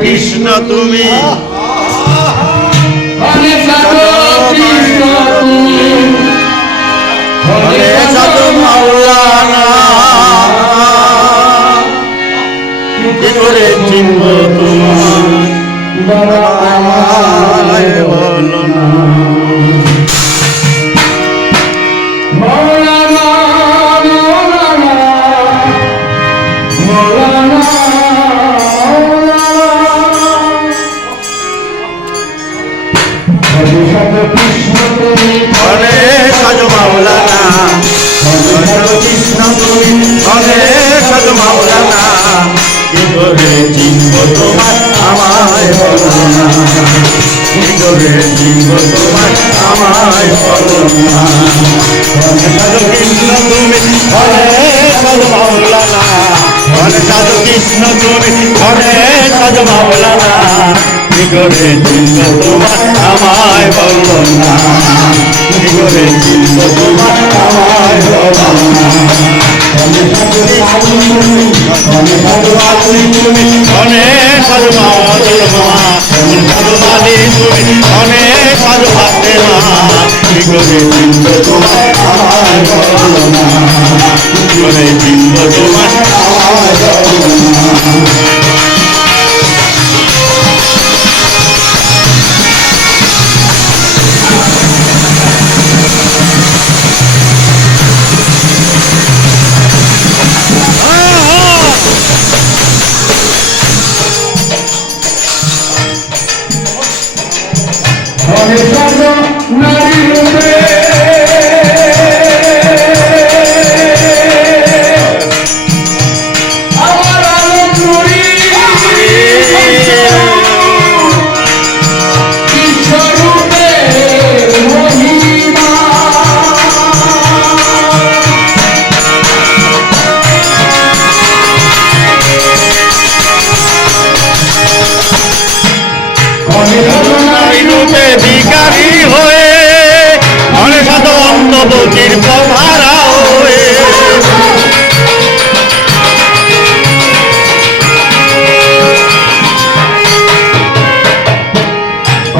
কৃষ্ণ তুমি মাওলানা কি করে চিনব তোমার আমায় বলো না হরে সাজ মাওলানা কৃষ্ণ তুমি হরে সাজ মাওলানা কি করে চিনব তোমার আমায় বলো না কি করে চিনব তোমার আমায় বলো না হরে সাজ কৃষ্ণ তুমি হরে সাজ মাওলানা হরে সাজ কৃষ্ণ তুমি হরে সাজ মাওলানা কি করে চিনব তোমার আমায় বলো না কি করে চিনব তোমার আমায় বলো না অনেক সাধু মালি তুমি অনেক সাধু ভাবতে মা কি করে চিনব তোমার আমায় বলো না কি করে চিনব তোমার আমায় বলো না ভিখারি হয়ে অনেক অন্তবতীর প্রভারা হয়ে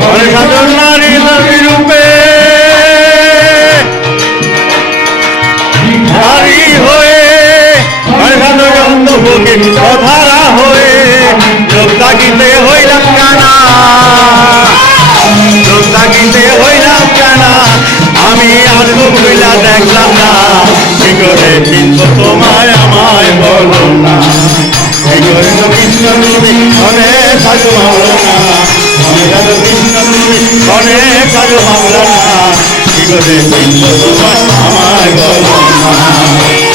অনেক সাধন নারী নারী রূপে ভিখারি হয়ে অনেক সাধন অন্তবতীর প্রভারা হয়ে লোক তাকিতে হইলাম কানা থাকিতে হইলাম কেনা আমি আসবো কইলা দেখলাম না কি করে চিনব তোমায় আমায় বলো না কি করে কৃষ্ণ তুমি অনেক সাধু মাওলানা অনেক কৃষ্ণ তুমি অনেক সাধু মাওলানা কি করে চিনব তোমায় আমায় বলো না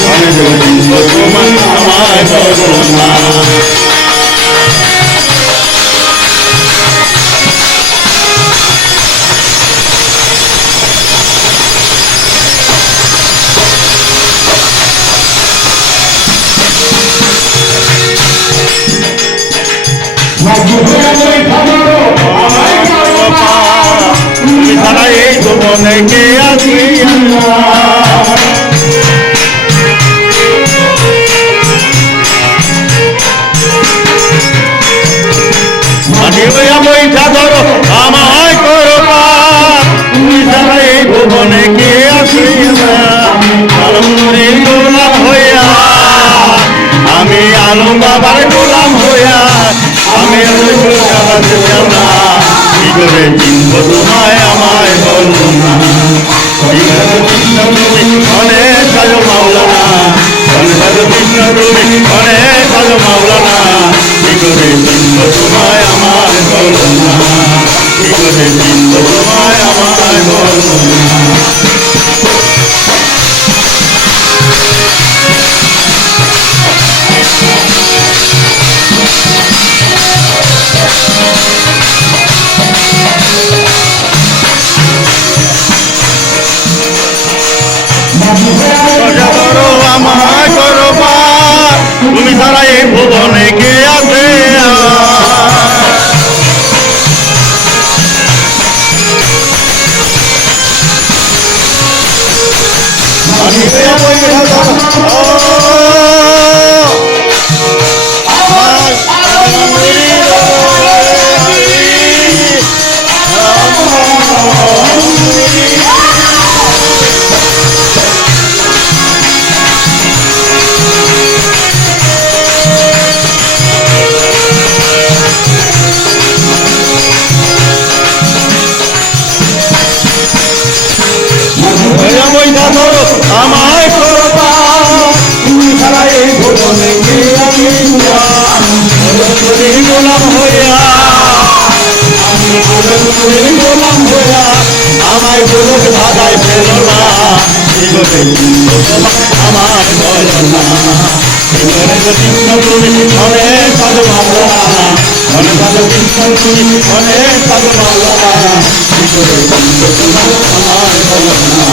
অনেক চিনব তোমায় আমায় বলো না তুমি ছাড়া এই জীবনে কে আছি মাটি হইয়া বৈঠা ধরো আমায় করো তুমি ছাড়া এই ভুবনে কে আছি আলমের গোলাম হইয়া আমি আলম বাবার গোলাম হইয়া আমি কি করে চিনব তোমায় আমায় বলো না অনেক সাজো মাওলানা অনেক কৃষ্ণ তুমি অনেক সাজো মাওলানা কি করে চিনব তোমায় আমায় বলো না কি করে চিনব তোমায় আমায় বলো না আমায় করো তুমি ছাড়া এই ভুবনে কে আছে আমায় করবা তুমি ছাড়া এই ভুবনে কে আমি গোলাম হইয়া আমি গোলাম হইয়া আমায় গোলক ধাঁধায় ফেলো না আমার বলো না কৃষ্ণ তুমি অনেক সাধু ভালো অনেক সাধু কৃষ্ণ তুমি অনেক সাধু ভালো আমার বলো না